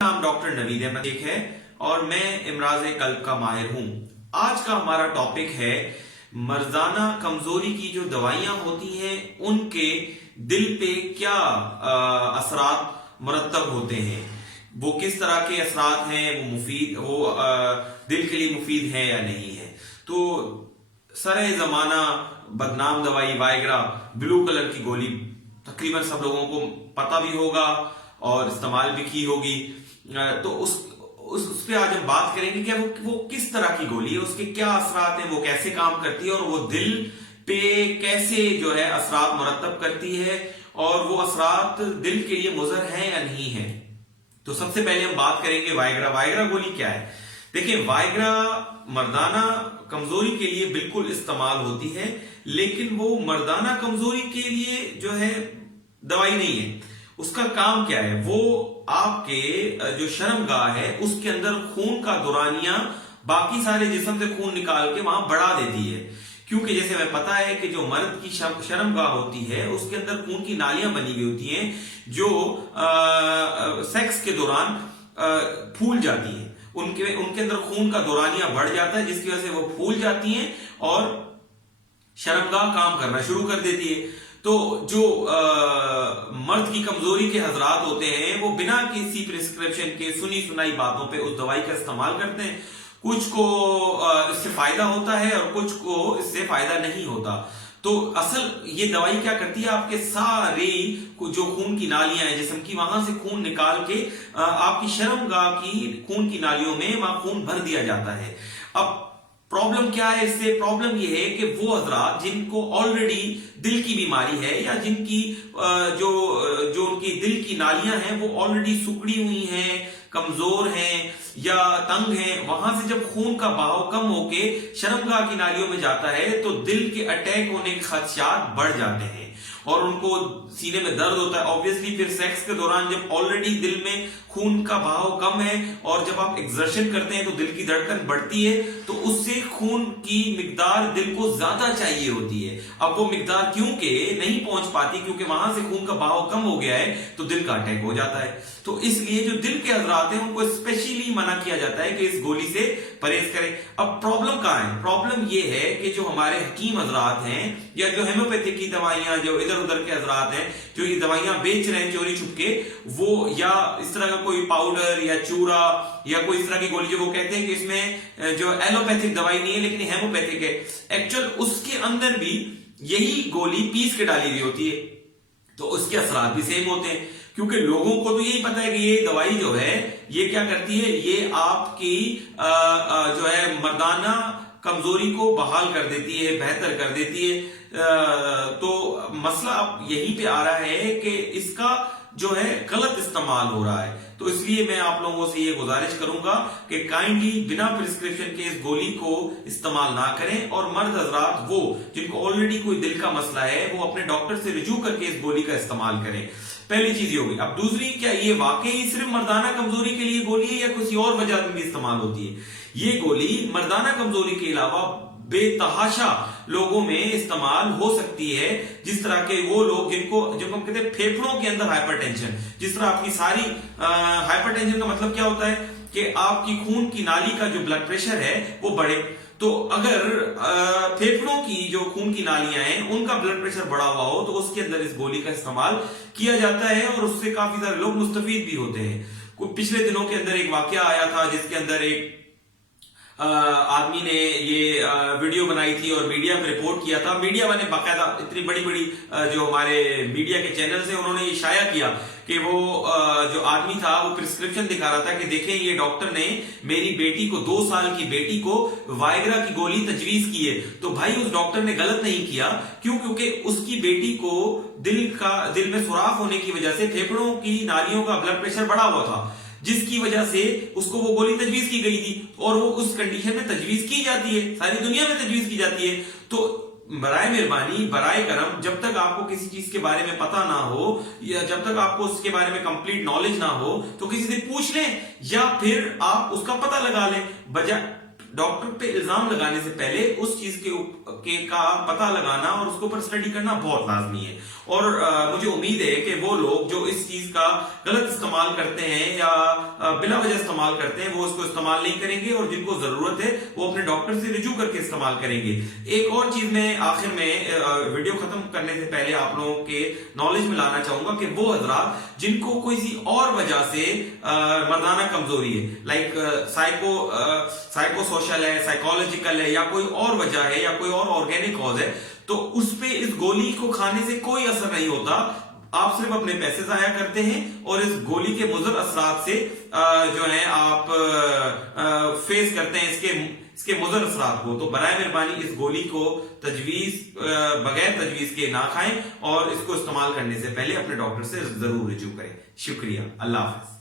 नाम डॉक्टर नवीद अहमद शेख है और मैं इमराज कल्ब का माहिर हूं। आज का हमारा टॉपिक है मर्दाना कमजोरी की जो दवाइयां होती हैं उनके दिल पे क्या असरात मुरतब होते हैं, वो किस तरह के असरात हैं, वो मुफीद दिल के लिए मुफीद है या नहीं है। तो सरे जमाना बदनाम दवाई वाइग्रा ब्लू कलर की गोली तकरीबन सब लोगों को पता भी होगा और इस्तेमाल भी की होगी। तो उस पे आज हम बात करेंगे कि वो किस तरह की गोली है, उसके क्या असरात हैं, वो कैसे काम करती है और वो दिल पे कैसे जो है असरात मुरतब करती है और वो असरात दिल के लिए मुज़र हैं या नहीं है। तो सबसे पहले हम बात करेंगे वाइग्रा गोली क्या है। देखिए, वाइग्रा मर्दाना कमजोरी के लिए बिल्कुल इस्तेमाल होती है, लेकिन वो मर्दाना कमजोरी के लिए जो है दवाई नहीं है। उसका काम क्या है, वो आपके जो शर्मगाह है उसके अंदर खून का दौरानिया बाकी सारे जिस्म से खून निकाल के वहां बढ़ा देती है। क्योंकि जैसे हमें पता है कि जो मर्द की शर्मगाह होती है उसके अंदर खून की नालियां बनी हुई होती हैं जो सेक्स के दौरान फूल जाती हैं। उनके अंदर खून का दौरानिया बढ़ जाता है जिसकी वजह से वो फूल जाती हैं और शर्मगाह काम करना शुरू कर देती है। तो जो मर्द की कमजोरी के हजरात होते हैं वो बिना किसी प्रिस्क्रिप्शन के सुनी सुनाई बातों पे उस दवाई का इस्तेमाल करते हैं। कुछ को इससे फायदा होता है और कुछ को इससे फायदा नहीं होता। तो असल ये दवाई क्या करती है, आपके सारे जो खून की नालियां हैं जिस्म की, वहां से खून निकाल के आपकी शर्मगाह की खून की नालियों में वहां खून भर दिया जाता है। अब प्रॉब्लम क्या है इससे, प्रॉब्लम यह है कि वो हजरात जिनको ऑलरेडी दिल की बीमारी है या जिनकी जो उनकी दिल की नालियां हैं वो ऑलरेडी सुकड़ी हुई हैं, कमजोर हैं या तंग हैं, वहां से जब खून का बहाव कम होके शर्मगाह की नालियों में जाता है तो दिल के अटैक होने के खदशात बढ़ जाते हैं और उनको सीने में दर्द होता है। ऑब्वियसली फिर सेक्स के दौरान जब ऑलरेडी दिल में खून का बहाव कम है और जब आप एक्सर्शन करते हैं तो दिल की धड़कन बढ़ती है, तो उससे खून की मिकदार दिल को ज्यादा चाहिए होती है। अब वो मिकदार क्योंकि नहीं पहुंच पाती, क्योंकि वहां से खून का बहाव कम हो गया है, तो दिल का अटैक हो जाता है। तो इसलिए जो दिल के हजरात हैं उनको स्पेशली मना किया जाता है कि इस गोली से परहेज करें। अब प्रॉब्लम कहां है, प्रॉब्लम ये है कि जो हमारे हकीम हजरात हैं या जो हेम्योपैथिक की दवाइयां जो इधर उधर के हजरात हैं जो ये दवाइयां बेच रहे हैं चोरी छुपके, वो या इस तरह का कोई पाउडर या चूरा या कोई इस तरह की गोली जो वो कहते हैं कि इसमें जो एलोपैथिक दवाई नहीं है लेकिन हेमोपैथिक है, एक्चुअल उसके अंदर भी यही गोली पीस के डाली हुई होती है। तो उसके असरात भी सेम होते हैं, क्योंकि लोगों को तो यही पता है कि ये दवाई जो है ये क्या करती है, ये आपकी जो है मर्दाना कमजोरी को बहाल कर देती है, बेहतर कर देती है। तो मसला अब यहीं पे आ रहा है कि इसका जो है गलत इस्तेमाल हो रहा है। तो इसलिए मैं आप लोगों से ये गुजारिश करूंगा कि काइंडली बिना प्रिस्क्रिप्शन के इस गोली को इस्तेमाल ना करें और मर्द हजरात वो जिनको ऑलरेडी कोई दिल का मसला है वो अपने डॉक्टर से रिजू करके इस गोली का इस्तेमाल करें। पहली चीज ये होगी। अब दूसरी, क्या ये वाकई सिर्फ मर्दाना कमजोरी के लिए गोली है या किसी और वजह में भी इस्तेमाल होती है? ये गोली मर्दाना कमजोरी के अलावा बेतहाशा लोगों में इस्तेमाल हो सकती है, जिस तरह के वो लोग जिनको हम कहते हैं फेफड़ों के अंदर हाइपरटेंशन। जिस तरह आपकी सारी हाइपरटेंशन का मतलब क्या होता है कि आपकी खून की नाली का जो ब्लड प्रेशर है वो बढ़े। तो अगर फेफड़ों की जो खून की नालियां हैं उनका ब्लड प्रेशर बढ़ा हुआ हो तो उसके अंदर इस गोली का इस्तेमाल किया जाता है और उससे काफी सारे लोग मुस्तफीद भी होते हैं। पिछले दिनों के अंदर एक वाकया आया था जिसके अंदर एक आदमी ने ये वीडियो बनाई थी और मीडिया में रिपोर्ट किया था। मीडिया वाले बाकायदा इतनी बड़ी बड़ी जो हमारे मीडिया के चैनल्स हैं उन्होंने ये शाया किया कि वो जो आदमी था वो प्रिस्क्रिप्शन दिखा रहा था कि देखें ये डॉक्टर ने मेरी बेटी को 2 साल की बेटी को वाइग्रा की गोली तजवीज की है। तो भाई उस डॉक्टर ने गलत नहीं किया, क्यों? क्योंकि उसकी बेटी को दिल में सुराख होने की वजह से फेफड़ों की नालियों का ब्लड प्रेशर बढ़ा हुआ था, जिसकी वजह से उसको वो गोली तजवीज की गई थी और वो उस कंडीशन में तजवीज की जाती है, सारी दुनिया में तजवीज की जाती है। तो बराए मेहरबानी बराए करम, जब तक आपको किसी चीज के बारे में पता ना हो या जब तक आपको उसके बारे में कंप्लीट नॉलेज ना हो तो किसी से पूछ लें या फिर आप उसका पता लगा लें। बजाय डॉक्टर पे इल्जाम लगाने से पहले उस चीज का पता लगाना और उसके ऊपर स्टडी करना बहुत लाजमी है। और मुझे उम्मीद है कि वो लोग जो इस चीज का गलत इस्तेमाल करते हैं या बिला वजह इस्तेमाल करते हैं वो इसको इस्तेमाल नहीं करेंगे, और जिनको जरूरत है वो अपने डॉक्टर से रिजू करके इस्तेमाल करेंगे। एक और चीज मैं आखिर में वीडियो खत्म करने से पहले आप लोगों के नॉलेज में लाना चाहूंगा कि वो हजरात जिनको किसी और वजह से मर्दाना कमजोरी है, लाइक साइको सोशल है, साइकोलॉजिकल है, या कोई और वजह है, या कोई और ऑर्गेनिक कॉज है, तो उस पे इस गोली को खाने से कोई असर नहीं होता। आप सिर्फ अपने पैसे जाया करते हैं और इस गोली के मुज़र असरात से जो है आप फेस करते हैं इसके मुज़र असरात को। तो बराए मेहरबानी इस गोली को बगैर तजवीज के ना खाएं और इसको इस्तेमाल करने से पहले अपने डॉक्टर से जरूर रिजू करें। शुक्रिया, अल्लाह हाफ़िज़।